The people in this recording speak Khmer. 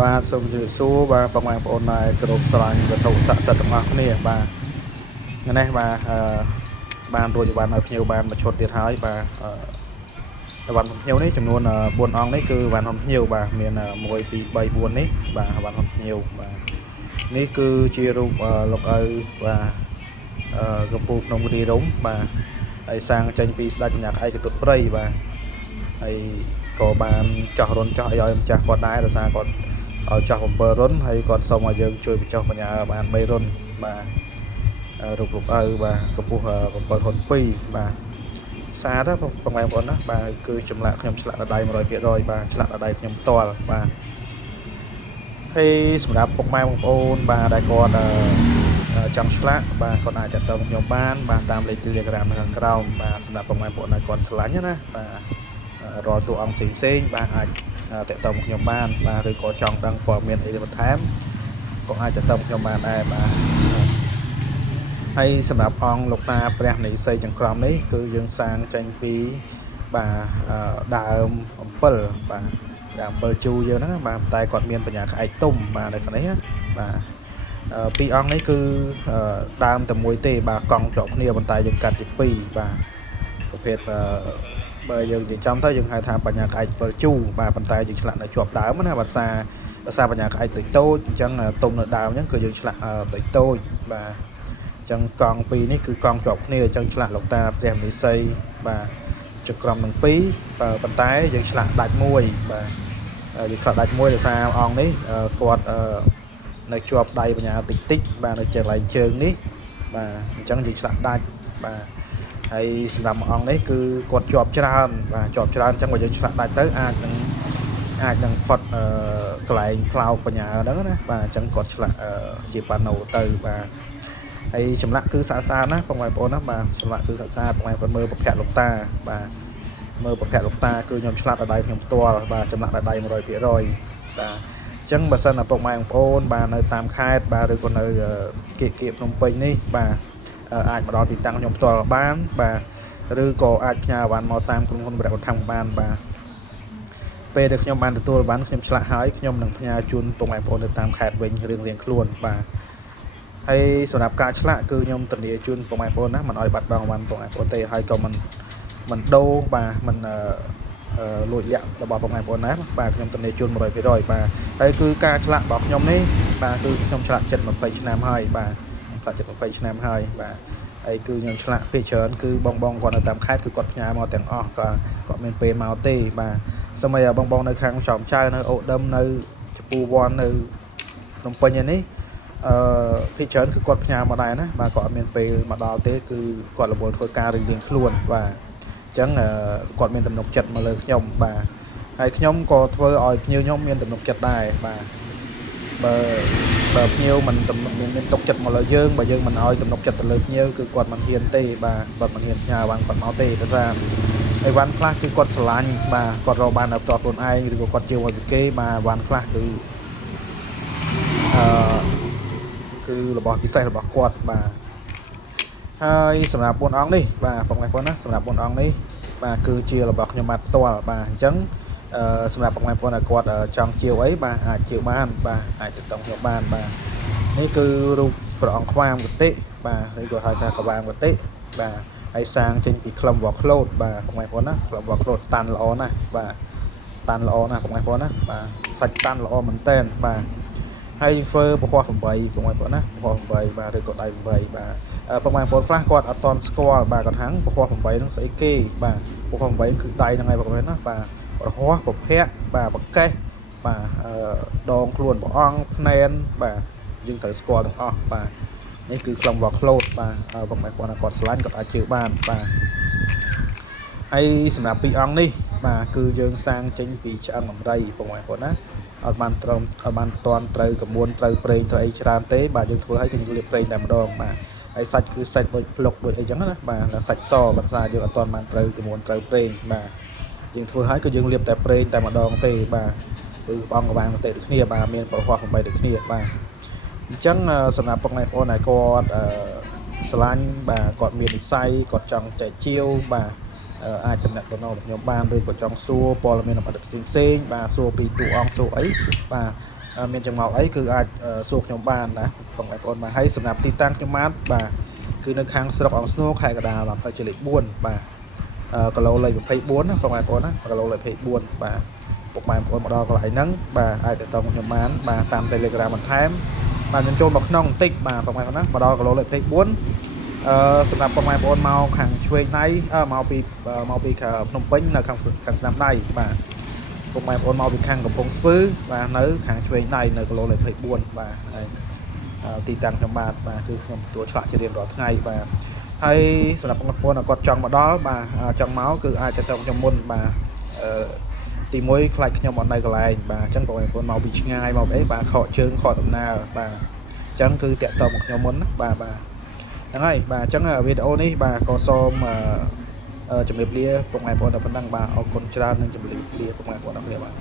បាទសូមជម្រាបសួរបាទបងប្អូនដែលគោរពស្រឡាញ់វត្ថុស័ក្តិសិទ្ធិទាំងអស់គ្នាបាទថ្ងៃនេះបាទបានរួចបានឲ្យភ្ញៀវបានមួយឈុតទៀតហើយបាទវ៉ាន់ភ្ញៀវនេះចំនួន4អង្គនេះគឺវ៉ាន់ភ្ញៀវបាទមាន1 2 3 4នេះបាទវ៉ាន់ភ្ញៀវបាទនេះគឺជារូបលោកឪបាទកំពូលភ្នំគិរីរម្យបាទហើយសាងចេញពីស្ដេចម្ញាក់ឯកទុតព្រៃបាទហើយក៏បានចោះរុនចោះឲ្យម្ចាស់គាត់ដែរដោយសារគាត់ឲ្យចោះ7រុនហើយគាត់សុំឲ្យយើងជួយបញ្ចុះបញ្ញាបាន3រុនបាទរូបលោកឪបាទកម្ពស់7រុន2បាទសាទៅបងប្អូនណាបាទគឺចម្លាក់ខ្ញុំឆ្លាក់ដៃ 100% បាទឆ្លាក់ដៃខ្ញុំផ្ទាល់បាទហើយសម្រាប់ពុកម៉ែបងប្អូនបាទដែលគាត់ចង់ឆ្លាក់បាទគាត់អាចទៅខ្ញុំបានបាទតាមលេខ Telegram នៅខាងក្រោមបាទសម្រាប់ពុកម៉ែបងប្អូនដែលគាត់ឆ្លាញ់ណាបាទរាល់តួអង្គផ្សេងបាទអាចតាក់ទងខ្ញុំបានបាទឬក៏ចង់ដឹងព័ត៌មានអីបន្ថែមក៏អាចតាក់ទងខ្ញុំបានដែរបាទហើយសម្រាប់អង្គលោកតាព្រះនិស័យចង្ក្រមនេះគឺយើងសាងចេញពីបាទដើមអំពិលបាទដើមអំពិលជូរយើងហ្នឹងបាទតែគាត់មានបញ្ញាក្អែកទុំបាទនៅខាងនេះបាទពីរអង្គនេះគឺដើមតែមួយទេបាទកង់ជាប់គ្នាប៉ុន្តែយើងកាត់ជាពីរបាទប្រភេទបើយើងនិយាយចំទៅយើងហៅថាបញ្ញាក្អែក7ជូរបាទប៉ុន្តែយើងឆ្លាក់នៅជាប់ដើមណាបាទដោយសារបញ្ញាក្អែកតូចអញ្ចឹងទុំនៅដើមអញ្ចឹងគឺយើងឆ្លាក់តូចបាទអញ្ចឹងកង់ពីរនេះគឺកង់ជាប់គ្នាអញ្ចឹងឆ្លាក់លោកតាព្រះនិស័យបាទចង្ក្រមទាំងពីរប៉ុន្តែយើងឆ្លាក់ដាច់មួយបាទយើងឆ្លាក់ដាច់មួយដោយសារអង្គនេះគាត់នៅជាប់ដៃបញ្ញាតិចបាទនៅជាកន្លែងជើងនេះបាទអញ្ចឹងយើងឆ្លាក់ដាច់បាទហើយសម្រាប់មួយអង្គនេះគឺគាត់ជាប់ច្រើនបាទជាប់ច្រើនអញ្ចឹងបើយើងឆ្លាក់ដាច់ទៅអាចនឹងផុតកន្លែងផ្លោកបញ្ញាហ្នឹងណាបាទអញ្ចឹងគាត់ឆ្លាក់ជាប៉ាណូទៅបាទហើយចម្លាក់គឺស្អាតណាបងប្អូនណាបាទចម្លាក់គឺស្អាតបងប្អូនមើលប្រភពលោកតាបាទមើលប្រភពលោកតាគឺខ្ញុំឆ្លាក់ដៃខ្ញុំផ្ទាល់បាទចម្លាក់ដៃ 100% បាទអញ្ចឹងបើសិនឪពុកម៉ែបងប្អូនបាទនៅតាមខេត្តបាទឬក៏នៅគៀកភ្នំពេញនេះបាទអាចមកដល់ទីតាំងខ្ញុំផ្ទាល់បានបាទឬក៏អាចផ្ញើអាវ៉ាន់មកតាមក្រុមហ៊ុនបរិបទធម្មបានបាទពេលដែលខ្ញុំបានទទួលបានខ្ញុំឆ្លាក់ហើយខ្ញុំនឹងផ្ញើជូនពុកម៉ែបងប្អូននៅតាមខេត្តវិញរៀងខ្លួនបាទហើយសម្រាប់ការឆ្លាក់គឺខ្ញុំធានាជូនពុកម៉ែបងប្អូនណាមិនឲ្យបាត់បង់អាវ៉ាន់ពុកម៉ែបងប្អូនទេហើយក៏មិនដូរបាទមិនលួចលាក់របស់ពុកម៉ែបងប្អូនណាបាទខ្ញុំធានាជូន 100% បាទហើយគឺការឆ្លាក់របស់ខ្ញុំនេះបាទគឺខ្ញុំឆ្លាក់ជិត20ឆ្នាំហើយបាទឆ្លាក់ជិត20ឆ្នាំហើយបាទហើយគឺខ្ញុំឆ្លាក់ភាគច្រើនគឺបងគាត់នៅតាមខេត្តគឺគាត់ផ្ញើមកទាំងអស់គាត់មានពេលមកទេបាទសូម្បីតែបងនៅខាងចំចៅនៅអូដឹមនៅជពូវ័ននៅភ្នំពេញឯនេះភាគច្រើនគឺគាត់ផ្ញើមកដែរណាបាទគាត់អត់មានពេលមកដល់ទេគឺគាត់រវល់ធ្វើការរៀងខ្លួនបាទអញ្ចឹងគាត់មានទំនុកចិត្តមកលើខ្ញុំបាទហើយខ្ញុំក៏ធ្វើឲ្យភ្ញៀវខ្ញុំមានទំនុកចិត្តដែរបាទបើភ្ញៀវមិនមានទុកចិត្តមកលើយើងបើយើងមិនឲ្យទំនុកចិត្តទៅលើភ្ញៀវគឺគាត់មិនហ៊ានទេបាទគាត់មិនហ៊ានផ្ញើអាវ៉ាន់គាត់មកទេដោយសារអីវ៉ាន់ខ្លះគឺគាត់ស្រឡាញ់បាទគាត់រកបានដល់ផ្ទាល់ខ្លួនឯងឬក៏គាត់ជឿមកពីគេបាទអាវ៉ាន់ខ្លះគឺរបស់ពិសេសរបស់គាត់បាទហើយសម្រាប់4អង្គនេះបាទបងប្អូនណាសម្រាប់4អង្គនេះបាទគឺជារបស់ខ្ញុំបាទផ្ទាល់បាទអញ្ចឹងសម្រាប់បងប្អូនដែលគាត់ចង់ជាវអីបាទអាចជាវបានបាទអាចទៅតង់ខ្ញុំបានបាទនេះគឺរូបព្រះអង្គខ្វាងកតិបាទឬក៏ហៅថាក្វាងកតិបាទហើយសាងចេញពីក្លឹមវ៉ក្លូតបាទបងប្អូនណាក្លឹមវ៉ក្លូតតាន់ល្អណាស់បាទតាន់ល្អណាស់បងប្អូនណាបាទសាច់តាន់ល្អមែនតែនបាទហើយយើងធ្វើពណ៌8បងប្អូនណាពណ៌8បាទឬក៏ដៃ8បាទបងប្អូនខ្លះគាត់អត់តន់ស្គាល់បាទគាត់ហាំងពណ៌8ហ្នឹងស្អីគេបាទពណ៌8គឺដៃហ្នឹងហើយបងប្អូនណាបាទប្រហោះប្រភ័ក្របាទប្រកេះបាទដងខ្លួនព្រះអង្គភ្នែនបាទយើងត្រូវស្គាល់ទាំងអស់បាទនេះគឺក្លឹមវ៉ក្លូតបាទបងប្អូនគាត់ឆ្លាញ់គាត់អាចជឿបានបាទហើយសម្រាប់ពីរអង្គនេះបាទគឺយើងសាងចេញពីឆ្អឹងដំរីបងប្អូនណាអត់បានត្រឹមអត់បានតន់ត្រូវកមួនត្រូវប្រេងត្រូវអីច្រើនទេបាទយើងធ្វើឲ្យគឺយើងលាបប្រេងតែម្ដងបាទហើយសាច់គឺសាច់ដូចភ្លុកដូចអីចឹងណាបាទសាច់សបើថាយើងអត់តន់បានត្រូវកមួនត្រូវប្រេងបាទយើងធ្វើឲ្យគឺយើងលាបតែប្រេងតែម្ដងទេបាទគឺបងក្បាលទៅដូចគ្នាបាទមានប្រហោះ8ដូចគ្នាបាទអញ្ចឹងសម្រាប់បងប្អូនដែលគាត់ស្រឡាញ់បាទគាត់មាននិស្ស័យគាត់ចង់ចែកជាវបាទអាចតំណាក់តំណងខ្ញុំបានឬក៏ចង់សួរព័ត៌មានលម្អិតផ្សេងបាទសួរពីតួអង្គសួរអីបាទ មានចម្ងល់អីគឺអាចសួរខ្ញុំបានណាបងប្អូនមកហើយសម្រាប់ទីតាំងខ្ញុំបាទបាទគឺនៅខាងស្រុកអង្គស្នូខេត្តកណ្ដាលបាទផ្លូវជាតិលេខ4បាទគីឡូលេខ24ណាបងប្អូនណាគីឡូលេខ24បាទពុកម៉ែបងប្អូនមកដល់កន្លែងហ្នឹងបាទអាចទៅតាមខ្ញុំបានបាទតាម Telegram បន្ថែមបាទខ្ញុំចូលមកក្នុងបន្តិចបាទបងប្អូនណាមកដល់គីឡូលេខ24សម្រាប់បងប្អូនមកខាងឆ្វេងដៃមកពីភ្នំពេញនៅខាងស្នាមដៃបាទពុកម៉ែបងប្អូនមកពីខាងកំពង់ស្ពឺបាទនៅខាងឆ្វេងដៃនៅគីឡូលេខ24បាទហើយទីតាំងខ្ញុំបាទគឺខ្ញុំទទួលឆ្លាក់ជារៀងរាល់ថ្ងៃបាទហើយសម្រាប់បងប្អូនគាត់ចង់មកដល់បាទចង់មកគឺអាចទៅខ្ញុំមុនបាទទី1ខ្លាចខ្ញុំអត់នៅកន្លែងបាទអញ្ចឹងបងប្អូនមកពីឆ្ងាយមកអីបាទខកជើងខកដំណើរបាទអញ្ចឹងគឺតាក់ទងមកខ្ញុំមុនណាបាទហ្នឹងហើយបាទអញ្ចឹងវីដេអូនេះបាទក៏សូមជម្រាបលាពុកម៉ែបងប្អូនដល់ប៉ុណ្ណឹងបាទអរគុណច្រើននិងជម្រាបលាពុកម៉ែបងប្អូនដល់គ្នាបាទ